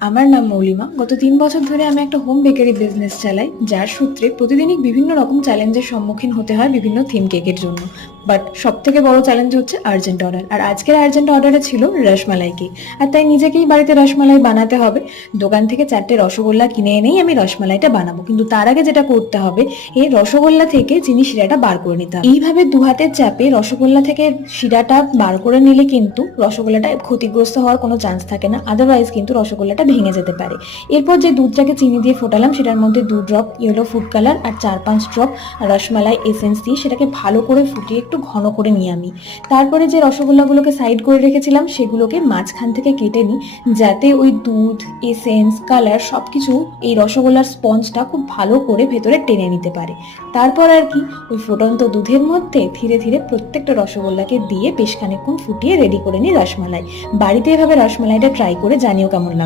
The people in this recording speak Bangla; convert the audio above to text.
আমার নাম মৌলিমা। গত ৩ বছর ধরে আমি একটা হোম বেকারি বিজনেস চালাই, যার সূত্রে প্রতিদিনই বিভিন্ন রকম চ্যালেঞ্জের সম্মুখীন হতে হয় বিভিন্ন থিম কেকের জন্য। বাট সব থেকে বড় চ্যালেঞ্জ হচ্ছে আর্জেন্ট অর্ডার। আর আজকের আর্জেন্ট অর্ডারে ছিল রসমালাই কেক। আর তাই নিজেকেই বাড়িতে রসমালাই বানাতে হবে। দোকান থেকে 4টে রসগোল্লা কিনে এনেই আমি রসমালাইটা বানাবো, কিন্তু তার আগে যেটা করতে হবে, এই রসগোল্লা থেকে চিনি শিরাটা বার করে নিতে হবে। এইভাবে দু হাতের চাপে রসগোল্লা থেকে শিরাটা বার করে নিলে কিন্তু রসগোল্লাটা ক্ষতিগ্রস্ত হওয়ার কোনো চান্স থাকে না, আদারওয়াইজ কিন্তু রসগোল্লাটা ভেঙে যেতে পারে। এরপর যে দুধটাকে চিনি দিয়ে ফোটালাম, সেটার মধ্যে 2 ড্রপ ইয়েলো ফুড কালার আর 4-5 ড্রপ রসমালাই এসেন্স দিয়ে সেটাকে ভালো করে ফুটিয়ে একটু ঘন করে নিই আমি। তারপরে যে রসগোল্লাগুলোকে সাইড করে রেখেছিলাম সেগুলোকে মাঝখান থেকে কেটে নিই, যাতে ওই দুধ, এসেন্স, কালার সবকিছু এই রসগোল্লার স্পঞ্জটা খুব ভালো করে ভেতরে টেনে নিতে পারে। তারপর আর কি, ওই ফুটন্ত দুধের মধ্যে ধীরে ধীরে প্রত্যেকটা রসগোল্লাকে দিয়ে বেশ খানিকক্ষণ ফুটিয়ে রেডি করে নিই রসমালাই। বাড়িতে এভাবে রসমালাইটা ট্রাই করে জানিও কেমন লাগে।